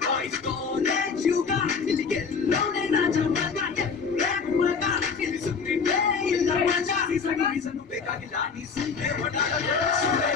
Boys, don't let you go. Till you get lonely, not your man, got you. Black woman, got it. Till you soon be playing. Like one shot, he's like a reason to pick a guitar. He's soon there, what I got.